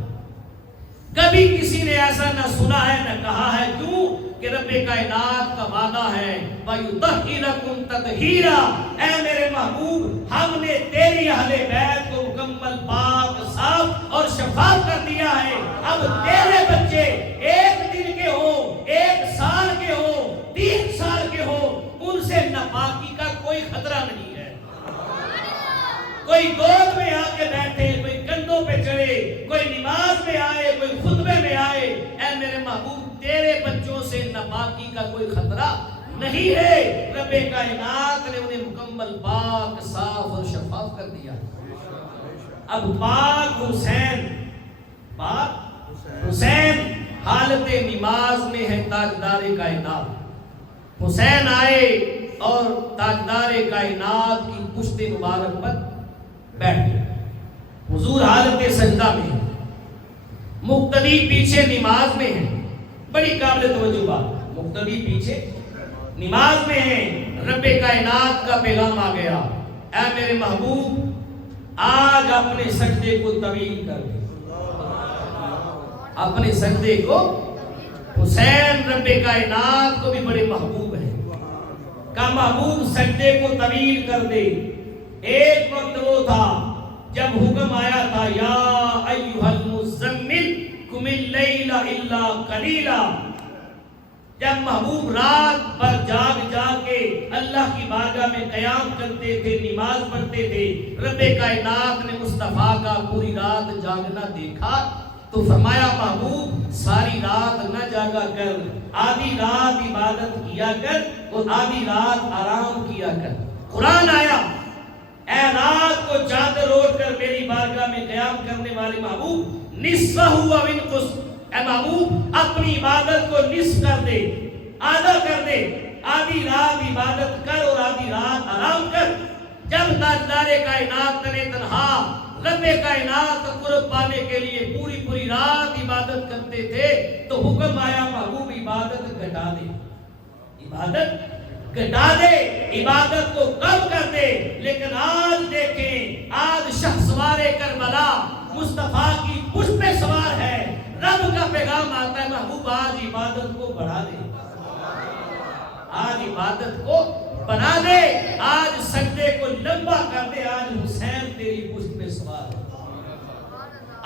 کبھی کسی نے ایسا نہ سنا ہے نہ کہا ہے، کیوں کہ رب کائنات کا وعدہ ہے وَيُطَهِّرَكُمْ تَطْهِيرًا، اے میرے محبوب ہم نے تیری اہل بیت کو مکمل پاک صاف اور شفاف کر دیا ہے، اب تیرے بچے ایک دن کے ہوں، ایک سال کے ہوں، 3 سال کے ہوں، ان سے ناپاکی کا کوئی خطرہ نہیں ہے۔ کوئی گود میں آ کے بیٹھے، کوئی کندھوں پہ چڑھے، کوئی نماز میں آئے، کوئی خطبے میں آئے، اے میرے محبوب تیرے بچوں سے ناپاکی کا کوئی خطرہ نہیں ہے، رب کائنات نے انہیں مکمل پاک صاف اور شفاف کر دیا۔ اب پاک حسین حالت نماز میں ہے تاجدار کائنات، حسین آئے اور تاجدار کائنات کی پشت مبارک پر بیٹھ گئے، حضور حالت سجدہ میں، مقتدی پیچھے نماز میں ہے، بڑی قابل توجہ بات، مقتدی پیچھے نماز میں ہے، رب کائنات کا پیغام آ گیا، اے میرے محبوب آج اپنے سجدے کو طویل کر دے، اپنے سجدے کو، حسین رب کائنات کو بھی بڑے محبوب ہیں، کا محبوب سجدے کو طویل کر دے۔ ایک وقت وہ تھا جب حکم آیا تھا یا ایھا المزمل قم اللیل الا قلیلا، جب محبوب رات بھر جاگ کے اللہ کی بارگاہ میں قیام کرتے تھے، نماز پڑھتے تھے، رب کائنات نے مصطفیٰ کا پوری رات جاگنا دیکھا تو فرمایا محبوب ساری رات نہ جاگا کر، آدھی رات عبادت کیا کر اور آدھی رات آرام کیا کر۔ قرآن آیا اے رات کو چادر اوڑھ کر میری بارگاہ میں قیام کرنے والے محبوب نصفہ و انقص، اے محبوب اپنی عبادت کو نصف کر دے، آدھا کر دے، آدھی رات عبادت کر اور آدھی رات آرام کر۔ جب تاجدار کائنات تنے تنہا رب کائنات کا قرب پانے کے لیے پوری رات عبادت کرتے تھے تو حکم آیا محبوب عبادت گھٹا دے، عبادت گھٹا دے، عبادت کو کم کر دے۔ لیکن آج دیکھیں، آج شہسوار کربلا مصطفیٰ کی پشت پہ سوار ہے، رب کا پیغام آتا ہے محبوب آج عبادت کو بڑھا دے، آج عبادت کو بنا دے، آج سجدے کو لمبا کر دے، آج حسین تیری پشت پہ سوار ہے۔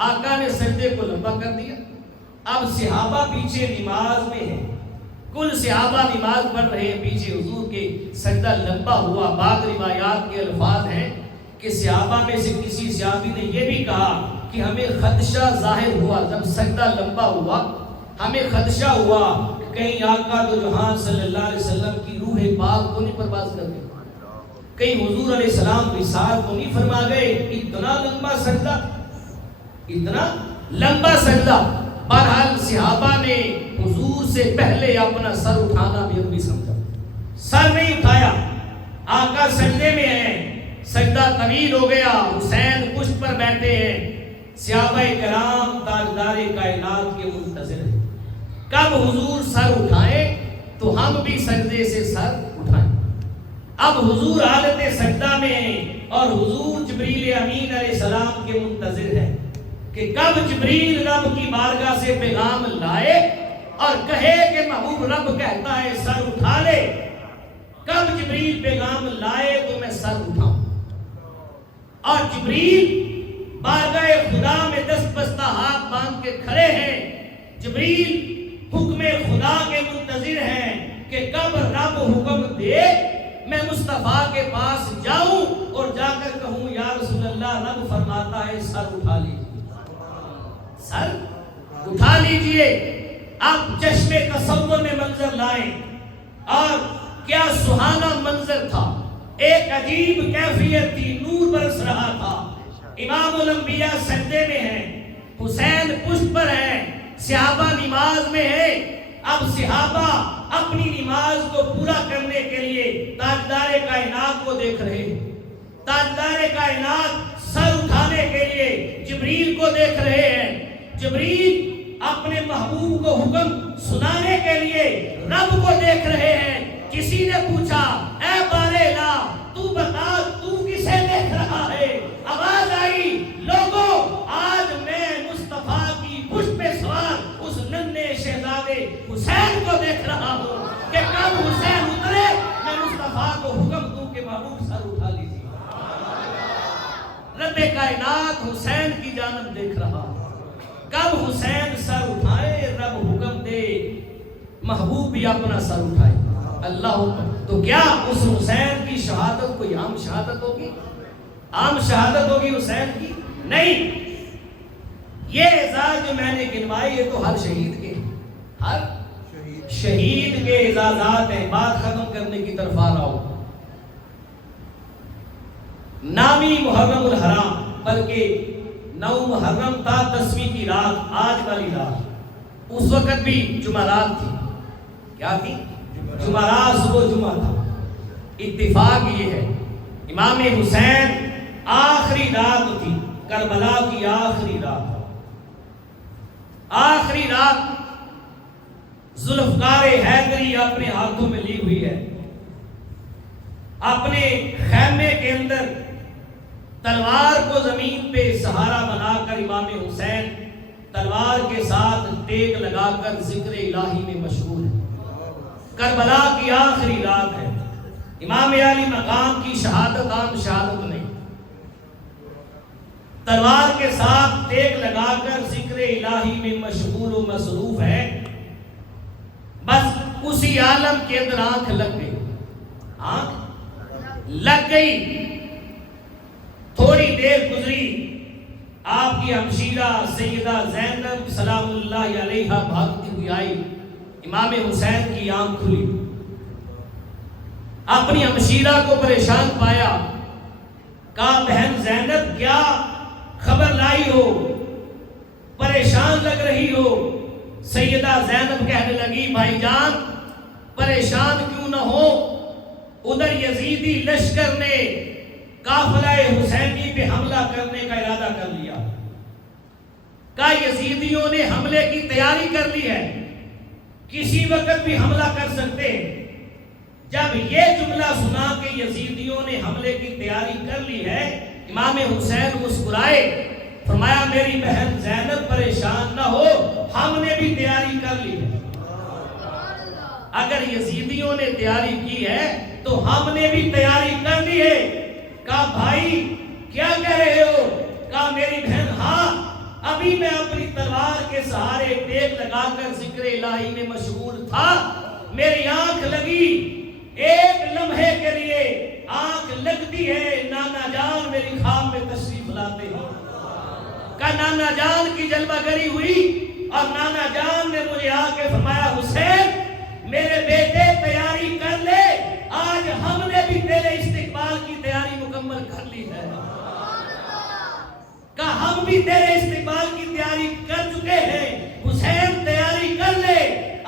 آقا نے سجدے کو لمبا کر دیا، اب صحابہ پیچھے نماز میں ہیں، کل صحابہ نماز پڑھ رہے ہیں پیچھے حضور کے، سجدہ لمبا ہوا۔ بعض روایات کے الفاظ ہیں کہ صحابہ میں سے کسی صحابی نے یہ بھی کہا کہ ہمیں خدشہ ظاہر ہوا، جب سجدہ لمبا ہوا ہمیں خدشہ ہوا کہیں آقا دو جہان صلی اللہ علیہ وسلم کی روح پاک کو نہیں پرواز کر گئے، کہیں حضور علیہ السلام وصال کو نہیں فرما گئے۔ اتنا لمبا سجدہ، اتنا لمبا سجدہ۔ بہرحال صحابہ نے حضور سے پہلے اپنا سر اٹھانا بھی سمجھا، سر نہیں اٹھایا، آقا سجدے میں ہیں، سجدہ طویل ہو گیا، حسین پشت پر بیٹھے ہیں، صحابہ کرام تاجدار کائنات کے منتظر ہیں کب حضور سر اٹھائیں تو ہم بھی سجدے سے سر اٹھائیں۔ اب حضور حالت سجدہ میں ہیں اور حضور جبریل امین علیہ السلام کے منتظر ہیں کہ کب جبریل رب کی بارگاہ سے پیغام لائے اور کہے کہ محبوب رب کہتا ہے سر اٹھا لے، کب جبریل پیغام لائے تو میں سر اٹھاؤں۔ اور جبریل بارگاہ خدا میں دست بستہ ہاتھ باندھ کے کھڑے ہیں. جبریل حکم خدا کے منتظر ہیں کہ کب رب حکم دے میں مصطفیٰ کے پاس جاؤں اور جا کر کہوں یا رسول اللہ رب فرماتا ہے سر اٹھا لیجیے. سر اٹھا لیجئے. آپ چشمے تصور میں منظر لائیں اور کیا سہانا منظر تھا. ایک عجیب کیفیت تھی. نور برس رہا تھا. امام الانبیاء سجدے میں ہیں, حسین پشت پر ہیں, صحابہ نماز میں ہیں. اب صحابہ اپنی نماز کو پورا کرنے کے لیے تاجدار کائنات کو دیکھ رہے ہیں. تاجدار کائنات سر اٹھانے کے لیے جبریل کو دیکھ رہے ہیں. جبریل اپنے محبوب کو حکم سنانے کے لیے رب کو دیکھ رہے ہیں. کسی نے پوچھا اے باریلا تو بتا تو کسے دیکھ رہا ہے؟ آواز آئی لوگوں آج میں مصطفیٰ کی پشت پہ سوار اس ننھے شہزادے حسین کو دیکھ رہا ہوں کہ کب حسین اترے میں مصطفیٰ کو حکم دوں کہ محبوب سر اٹھا لیجیے. رب کائنات حسین کی جانب دیکھ رہا. کب حسین سر اٹھائے رب حکم دے محبوب بھی اپنا سر اٹھائے. اللہ تو کیا اس حسین کی شہادت کوئی عام شہادت ہوگی؟ عام شہادت ہوگی حسین کی؟ نہیں. یہ اعزاز جو میں نے گنوائی ہے تو ہر شہید کے, ہر شہید کے اعزازات ہیں. بات ختم کرنے کی طرف آ رہا ہوں. نامی محرم الحرام, بلکہ 9 محرم تھا 10ویں کی رات, آج والی رات. اس وقت بھی جمعرات تھی. کیا تھی؟ جمعرات, صبح جمعہ تھا. اتفاق یہ ہے امام حسین آخری رات تھی, کربلا کی آخری رات. آخری رات ذوالفقار حیدری اپنے ہاتھوں میں لی ہوئی ہے. اپنے خیمے کے اندر تلوار کو زمین پہ سہارا بنا کر امام حسین تلوار کے ساتھ ٹیک لگا کر ذکر الہی میں مشغول ہے. کربلا کی آخری رات ہے. امام علی مقام کی شہادت عام شہادت نہیں. تلوار کے ساتھ ٹیک لگا کر ذکر الہی میں مشغول و مصروف ہے. بس اسی عالم کے اندر آنکھ لگ گئی. آنکھ لگ گئی. تھوڑی دیر گزری, آپ کی ہمشیرہ سیدہ زینب سلام اللہ علیہا بھاگتی ہوئی آئی. امام حسین کی آنکھ کھلی. اپنی ہمشیرہ کو پریشان پایا. کہا بہن زینب کیا خبر لائی ہو, پریشان لگ رہی ہو؟ سیدہ زینب کہنے لگی بھائی جان پریشان کیوں نہ ہو, ادھر یزیدی لشکر نے قافلہ حسینی پہ حملہ کرنے کا ارادہ کر لیا. کہا یزیدیوں نے حملے کی تیاری کر لی ہے, کسی وقت بھی حملہ کر سکتے ہیں. جب یہ جملہ سنا کہ یزیدیوں نے حملے کی تیاری کر لی ہے, امام حسین مسکرائے, فرمایا میری بہن زینب پریشان نہ ہو, ہم نے بھی تیاری کر لی ہے. اگر یزیدیوں نے تیاری کی ہے تو ہم نے بھی تیاری کر لی ہے. کہا بھائی کیا کہہ رہے ہو؟ کہا میری بہن ہاں ابھی میں اپنی تلوار کے سہارے ٹیک لگا کر ذکر الہی میں مشغول تھا, میری آنکھ لگی. ایک لمحے کے لیے آنکھ لگتی ہے, نانا جان میری خواب میں تشریف لاتے ہیں. کہا نانا جان کی جلوہ گری ہوئی اور نانا جان نے مجھے آ کے فرمایا حسین میرے بیٹے تیاری کر لے, آج ہم نے بھی تیرے استقبال کی تیاری مکمل کر لی ہے. کہا ہم بھی تیرے استقبال کی تیاری کر چکے ہیں, حسین تیاری کر لے.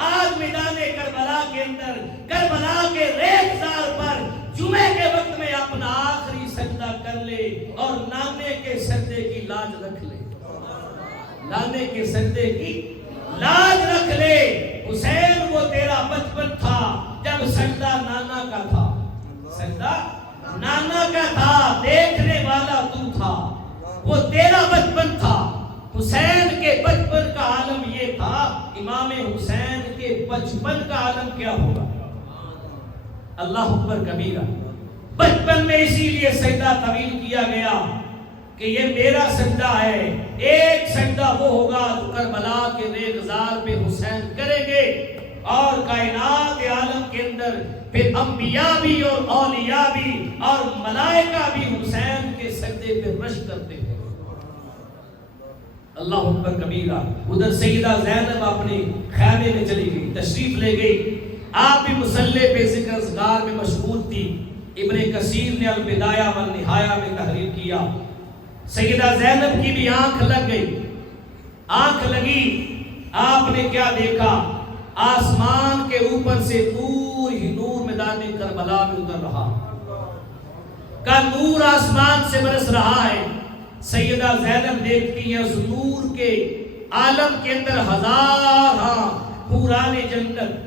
آج میدان کربلا کے اندر کربلا کے ریگزار پر جمعے کے وقت میں اپنا آخری سجدہ کر لے اور نانے کے سجدے کی لاج رکھ لے. نانے کے سجدے کی لاج رکھ لے. حسین وہ تیرا بچپن تھا جب سجدہ نانا کا تھا, سجدہ نانا کا تھا, دیکھنے والا تو تھا, وہ تیرا بچپن تھا. حسین کے بچپن کا عالم یہ تھا, امام حسین کے بچپن کا عالم کیا ہوگا؟ اللہ اکبر کبیرہ. بچپن میں اسی لیے سجدہ طویل کیا گیا کہ یہ میرا سجدہ ہے، ایک سجدہ وہ ہوگا جو کربلا کے ریگزار پہ حسین کریں گے، اور کائنات عالم کے اندر پھر انبیاء بھی اور اولیاء بھی اور ملائکہ بھی حسین کے سجدے پہ رش کرتے ہیں۔ اللہ اکبر کبیرہ۔ ادھر سیدہ زینب اپنے خیمے میں چلی گئی، تشریف لے گئی، آپ بھی مصلی پہ ذکر اذکار میں مشغول تھی۔ ابن کثیر نے البدایہ والنہایہ میں تحریر کیا، سیدہ زینب کی بھی آنکھ لگ گئی، آنکھ لگی، آپ نے کیا دیکھا؟ آسمان کے اوپر سے نور ہی نور میدان کربلا میں اتر رہا، کا نور آسمان سے برس رہا ہے۔ سیدہ زینب دیکھتی ہیں اس نور کے عالم کے اندر ہزاراں حوران جنت،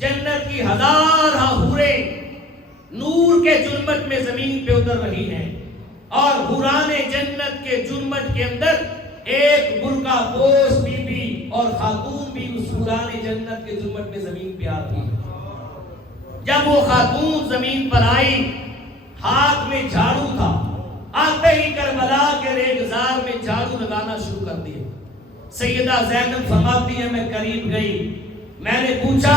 جنت کی ہزاراں حوریں نور کے ظلمت میں زمین پہ اتر رہی ہیں، اور حوران جنت کے ظلمت کے اندر ایک برقع پوش بی بی اور خاتون بھی اس حوران جنت کے ظلمت میں زمین پہ آتی ہے۔ جب وہ خاتون زمین پر آئی، ہاتھ میں جھاڑو تھا، آتے ہی کربلا کے ریگزار میں جھاڑو لگانا شروع کر دیا۔ سیدہ زینب فرماتی ہے میں قریب گئی، میں نے پوچھا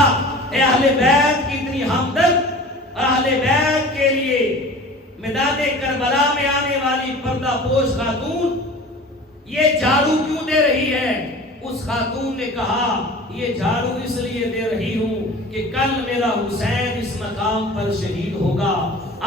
اے اہل بیت کی اتنی ہمدرد، اہل بیت کے لیے میدان کربلا میں آنے والی پردہ پوش خاتون یہ جھاڑو کیوں دے رہی ہے؟ اس خاتون نے کہا یہ جھاڑو اس لیے دے رہی ہوں کہ کل میرا حسین اس مقام پر شہید ہوگا،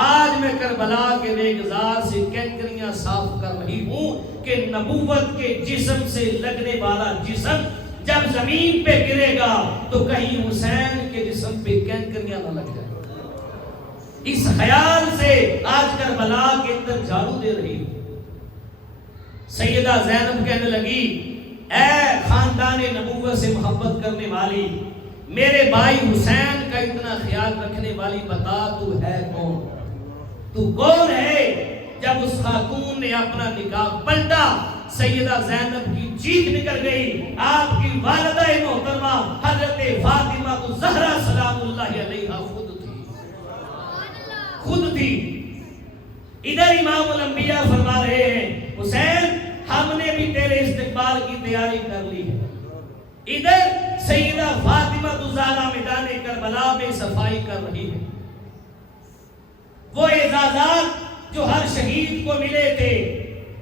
آج میں کربلا کے ریگزار سے کینکریاں صاف کر رہی ہوں کہ نبوت کے جسم سے لگنے والا جسم جب زمین پہ گرے گا تو کہیں حسین کے جسم پہ کینکریاں نہ لگ جائیں۔ اس خیال سے آج کربلا کے اندر جھاڑو دے رہی ہوں۔ سیدہ زینب کہنے لگی اے خاندان نبوت سے محبت کرنے والی، میرے بھائی حسین کا اتنا خیال رکھنے والی، بتا تو ہے کون؟ تو کون ہے؟ جب اس خاتون نے اپنا نکاح پلٹا، سیدہ زینب کی چیخ نکل گئی، آپ کی والدہ محترمہ حضرت فاطمہ الزہرا سلام اللہ علیہا خود تھی۔ ادھر امام الانبیاء فرما رہے ہیں حسین ہم نے بھی تیرے استقبال کی تیاری کر لی ہے۔ ادھر سیدہ فاطمہ الزہرا میدان کربلا میں صفائی کر رہی ہے۔ وہ اعزازات جو ہر شہید کو ملے تھے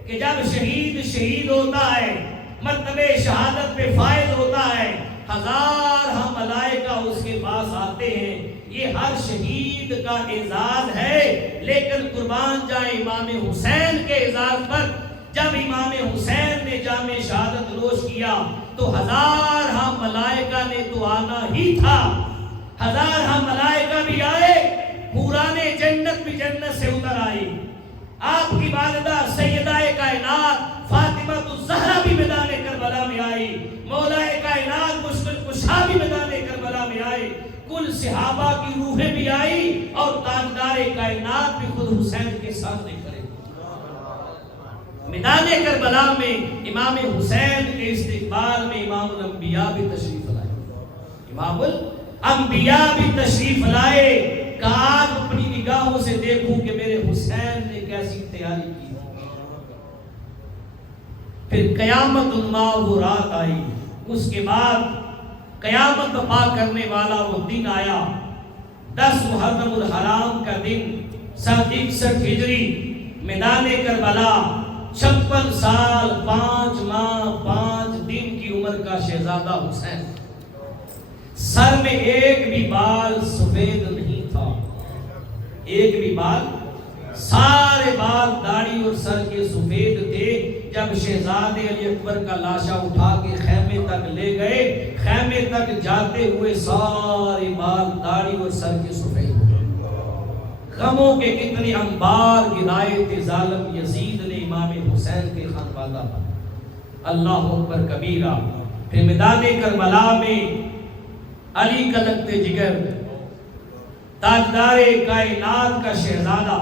کہ جب شہید ہوتا ہے، مرتبہ شہادت پہ فائز ہوتا ہے، ہزارہ ملائکہ اس کے پاس آتے ہیں، یہ ہر شہید کا اعزاز ہے۔ لیکن قربان جائے امام حسین کے اعزاز پر، جب امام حسین نے جام شہادت نوش کیا تو ہزارہ ملائکہ نے تو آنا ہی تھا، ہزارہ ملائکہ بھی آئے، حوران جنت بھی جنت سے اتر آئی، آپ کی والدہ سیدہ کائنات فاطمہ الزہرا بھی میدان کربلا میں آئی، مولا کائنات مشکل کشا بھی میدان کربلا میں آئے، کل صحابہ کی روحیں بھی آئی، اور تاجدار کائنات بھی خود حسین کے سامنے کھڑے۔ میدان کربلا میں امام حسین کے استقبال میں امام الانبیاء بھی تشریف لائے، امام الانبیاء بھی تشریف لائے۔ کہا اپنی نگاہوں سے دیکھوں کہ میرے حسین نے کیسی تیاری کی۔ پھر قیامت الما وہ رات آئی، اس کے بعد قیامت بپا کرنے والا وہ دن آیا، 10 محرم الحرام کا دن، 61 ہجری، میدان کربلا، 56 سال 5 ماہ 5 دن کی عمر کا شہزادہ حسین، سر میں ایک بھی بال سفید نہیں تھا، ایک بھی بال، سارے بال داڑھی اور سر کے سفید تھے۔ جب شہزادے علی اکبر کا لاشا اٹھا کے خیمے تک لے گئے، خیمے تک جاتے ہوئے سارے بال داڑھی اور سر کے سفید، غموں کے کتنے انبار گرائے تھے ظالم یزید نے امام حسین کے خانوادہ پر۔ اللہ اکبر کبیرہ۔ پھر میدان کربلا میں علی کا لگتے جگر، تاجدار کائنات کا شہزادہ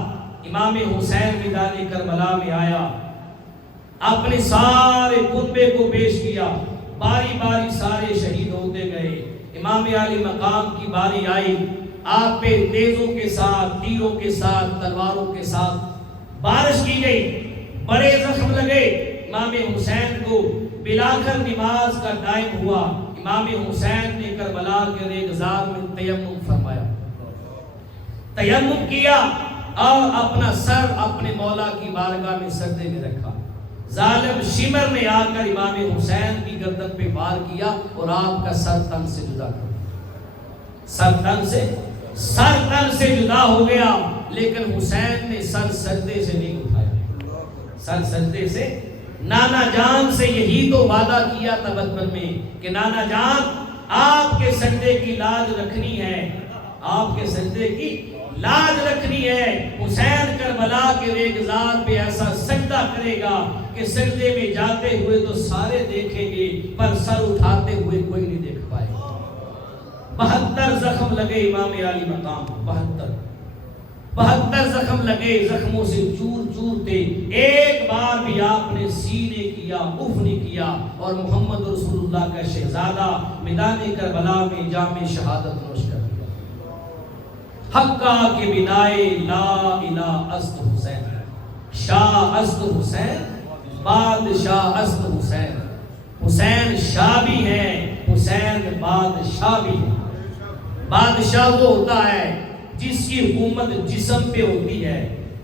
امام حسین میدان کربلا میں آیا، اپنے سارے خطبے کو پیش کیا، باری باری سارے شہید ہوتے گئے۔ امام علی مقام کی باری آئی، آپ پہ تیزوں کے ساتھ، تیروں کے ساتھ، تلواروں کے ساتھ بارش کی گئی، بڑے زخم لگے امام حسین کو، بلاخر نماز کا ٹائم ہوا، امام حسین نے کربلا کے ریگزار میں تیمم فرمایا، تیمم کیا اور اپنا سر اپنے مولا کی بارگاہ میں سجدے میں رکھا۔ ظالم شمر نے آ کر امام حسین کی گردن پہ وار کیا اور آپ کا سر تن سے جدا کر دیا۔ سر تن سے جدا ہو گیا، لیکن حسین نے سر سجدے سے نہیں اٹھایا، سر سجدے سے۔ نانا جان سے یہی تو وعدہ کیا تھا بچپن میں کہ نانا جان آپ کے سجدے کی لاج رکھنی ہے، آپ کے سجدے کی لاج رکھنی ہے۔ حسین کربلا کے ریگزار پہ ایسا سجدہ کرے گا کہ سجدے میں جاتے ہوئے تو سارے دیکھیں گے پر سر اٹھاتے ہوئے کوئی نہیں دیکھ پائے۔ 72 زخم لگے امام علی مقام، 72 زخم لگے، زخموں سے چور چور تھے۔ ایک بار بھی آپ نے سینے کیا، اف نہیں کیا، اور محمد رسول اللہ کا شہزادہ میدان کربلا میں جام شہادت نوش کر دیا۔ حقا کے بنائے لا الہ است حسین، شاہ است حسین، بادشاہ است حسین۔ حسین شاہ بھی ہے، حسین بادشاہ بھی ہے۔ بادشاہ وہ ہوتا ہے جس کی حکومت جسم پہ ہوتی ہے،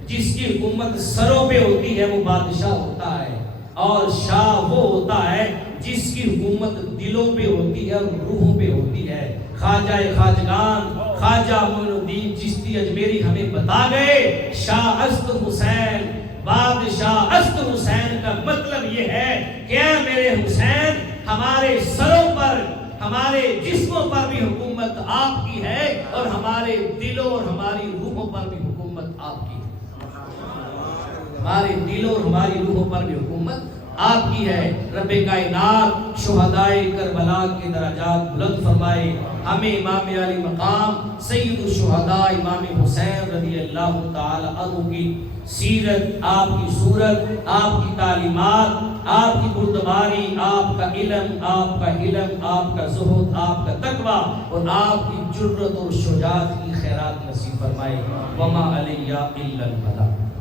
جس کی حکومت سروں پہ ہوتی ہے، وہ بادشاہ ہوتا ہے۔ اور شاہ وہ ہوتا ہے جس کی حکومت دلوں پہ ہوتی ہے اور روحوں پہ ہوتی ہے۔ خواجہ خواجگان خواجہ معین الدین چشتی اجمیری ہمیں بتا گئے، شاہ است حسین، بادشاہ است حسین کا مطلب یہ ہے کہ اے میرے حسین، ہمارے سروں پر، ہمارے جسموں پر بھی حکومت آپ کی ہے، اور ہمارے دلوں اور ہماری روحوں پر بھی حکومت آپ کی ہے۔ ہمارے دلوں اور ہماری روحوں پر بھی حکومت آپ کی ہے۔ رب کائنات شہدائے کربلا کے درجات بلند فرمائے۔ ہمیں امام علی مقام سید الشہداء امام حسین رضی اللہ تعالی عنہ کی سیرت، آپ کی صورت، آپ کی تعلیمات، آپ کی بردباری، آپ کا علم، آپ کا حلم، آپ کا زہد، آپ کا تقوی اور آپ کی جرأت اور شجاعت کی خیرات نصیب فرمائے۔ وما علیہ الا البلاغ۔